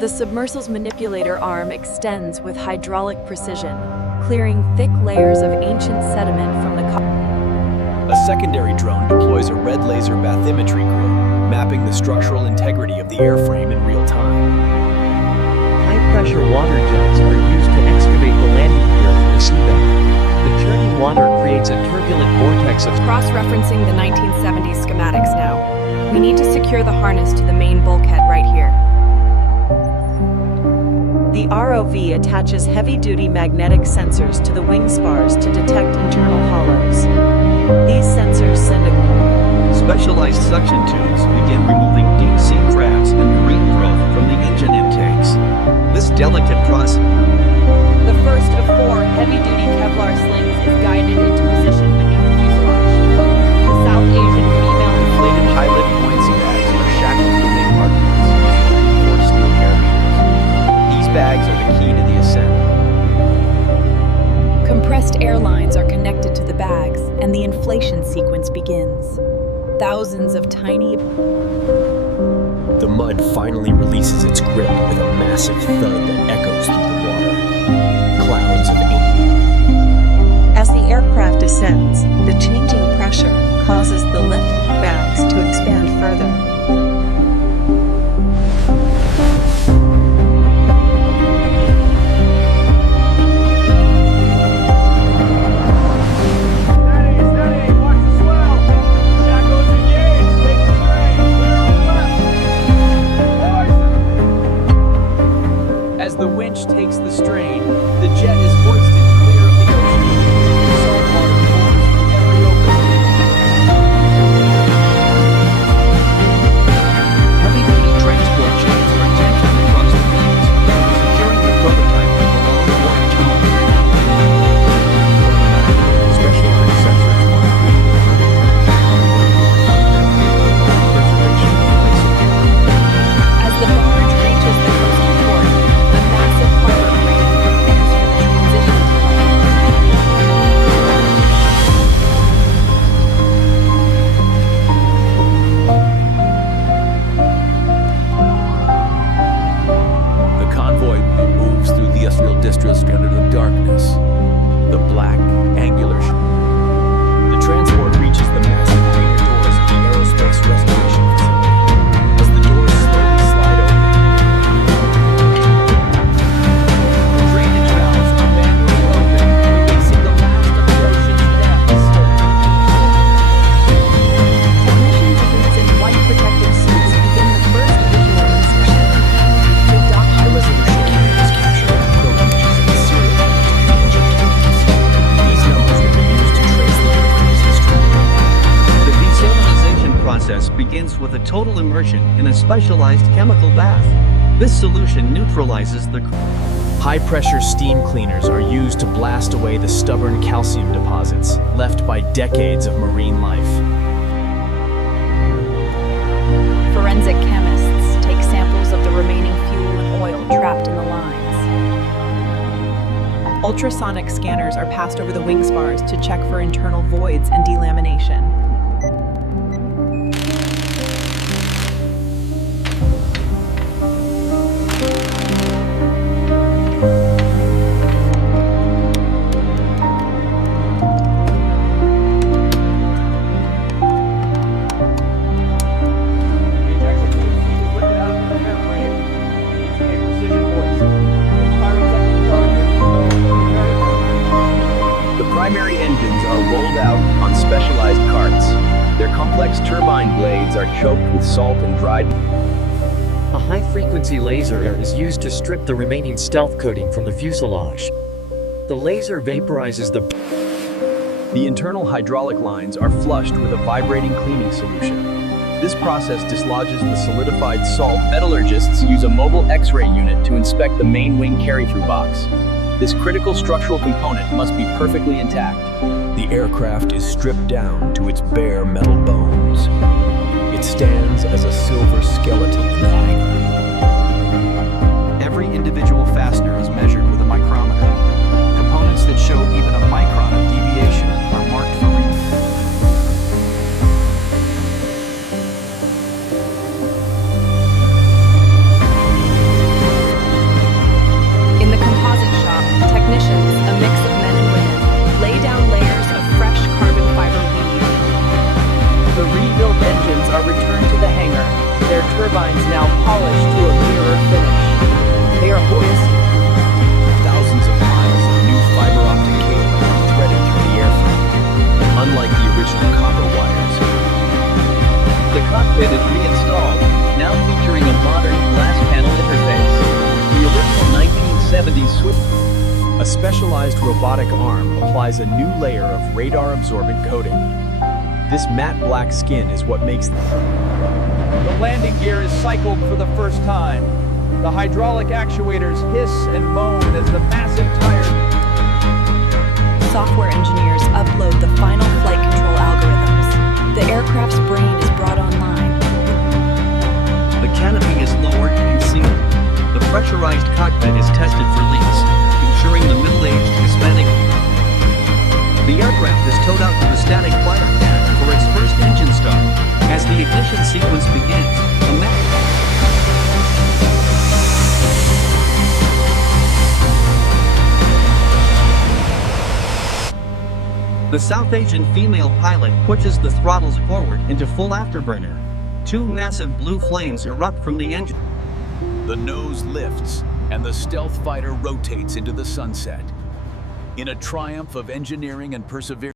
The submersile's manipulator arm extends with hydraulic precision, clearing thick layers of ancient sediment from the cockpit. A secondary drone deploys a red laser bathymetry grid, mapping the structural integrity of the airframe in real time. High-pressure water jets are used to excavate the landing gear from the seabed. The churning water creates a turbulent vortex of Cross-referencing the 1970s schematics now. We need to secure the harness to the main bulkhead right here. The ROV attaches heavy-duty magnetic sensors to the wing spars to detect internal hollows. These sensors send a specialized suction tubes begin removing deep-sea crabs and marine growth from the engine intakes. This delicate process. The first of 4 heavy-duty Kevlar slings is guided into position beneath the fuselage. The South Asian female inflated high-lift buoyancy bags are shackled to the wing hardpoints using reinforced steel carabiners. These bags are the key to the ascent. Compressed air lines are connected to the bags, and the inflation sequence begins. Thousands of tiny... The mud finally releases its grip with a massive thud that echoes through the water. Clouds of ink. As the aircraft ascends, the changing pressure causes the lift bags to expand further. As the winch takes the strain, the jet is hoisted clear of the ocean. Salt water pours from every opening. Heavy-duty transport chains are tensioned across the fleet, securing the prototype to the long voyage home. Specialized sensors monitor As the barge reaches the coastal port, a massive harbor crane prepares for the transition to The convoy moves through the ethereal district under the darkness. The black, angular The transport reaches the massive hangar doors of the Aerospace restoration facility. As the doors slowly slide open, the drainage valves are manually open, releasing the last of the ocean's depths. technicians boots in white protective suits begin the first visual inspection. They dock High-resolution cameras capture the images of the serial numbers of the engine cabins. These numbers will be used to trace the aircraft's history. The desalinization process begins with a total immersion in a specialized chemical bath. This solution neutralizes the High-pressure steam cleaners are used to blast away the stubborn calcium deposits left by decades of marine life. Forensic chemists take samples of the remaining fuel and oil trapped in the lines. Ultrasonic scanners are passed over the wing spars to check for internal voids and delamination. The primary engines are rolled out on specialized carts. Their complex turbine blades are choked with salt and dried. A high-frequency laser is used to strip the remaining stealth coating from the fuselage. The laser vaporizes The internal hydraulic lines are flushed with a vibrating cleaning solution. This process dislodges the solidified salt. Metallurgists use a mobile X-ray unit to inspect the main wing carry-through box. This critical structural component must be perfectly intact. The aircraft is stripped down to its bare metal bones. It stands as a silver skeleton in the hangar. Every individual fastener is measured with a micrometer. Components that show even a micron of deviation are marked for reading. specialized robotic arm applies a new layer of radar-absorbent coating. This matte black skin is what makes The landing gear is cycled for the first time. The hydraulic actuators hiss and moan as the massive tire... Software engineers upload the final flight control algorithms. The aircraft's brain is brought online. The canopy is lowered and sealed. The pressurized cockpit is tested for leaks, ensuring the middle-aged Hispanic. The aircraft is towed out to the static flight pad for its first engine start. As the ignition sequence begins, a The South Asian female pilot pushes the throttles forward into full afterburner. Two massive blue flames erupt from the engine. The nose lifts, and the stealth fighter rotates into the sunset. In a triumph of engineering and perseverance,